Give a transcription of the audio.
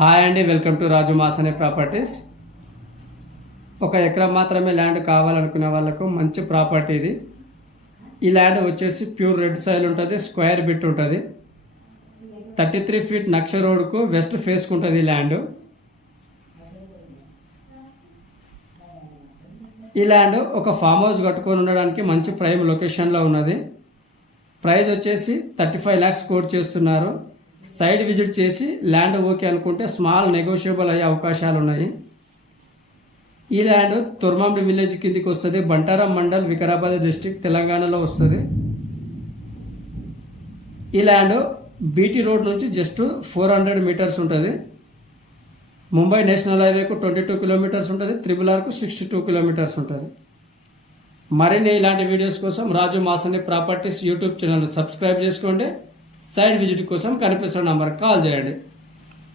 Hi అండి, welcome to Raju మాసనే properties. ఒక ఎకరం మాత్రమే ల్యాండ్ కావాలనుకునే వాళ్ళకు మంచి ప్రాపర్టీ ఇది. ఈ ల్యాండ్ వచ్చేసి ప్యూర్ రెడ్ సాయిల్ ఉంటుంది, స్క్వేర్ బిట్ ఉంటుంది. 33 ఫీట్ నక్ష రోడ్కు వెస్ట్ ఫేస్కు ఉంటుంది ఈ ల్యాండ్. ఈ ల్యాండ్ ఒక ఫామ్ హౌస్ కట్టుకొని ఉండడానికి మంచి ప్రైమ్ లొకేషన్లో ఉన్నది. ప్రైస్ వచ్చేసి 35 lakhs కోట్ చేస్తున్నారు. సైడ్ విజిట్ చేసి ల్యాండ్ ఓకే అనుకుంటే స్మాల్ నెగోషియబుల్ అయ్యే అవకాశాలు ఉన్నాయి. ఈ ల్యాండ్ తుర్మండి విలేజ్ కిందికి వస్తుంది. బంటారం మండల్, వికారాబాద్ డిస్టిక్, తెలంగాణలో వస్తుంది. ఈ ల్యాండ్ బీటీ రోడ్ నుంచి జస్ట్ 400 మీటర్స్ ఉంటుంది. ముంబై నేషనల్ హైవేకు 22 కిలోమీటర్స్ ఉంటుంది. RRRకు 62 కిలోమీటర్స్ ఉంటుంది. మరిన్ని ఇలాంటి వీడియోస్ కోసం రాజు మాసనే ప్రాపర్టీస్ యూట్యూబ్ ఛానల్ సబ్స్క్రైబ్ చేసుకోండి. సైడ్ విజిట్ కోసం కనిపిస్తున్న నంబర్కి కాల్ చేయండి.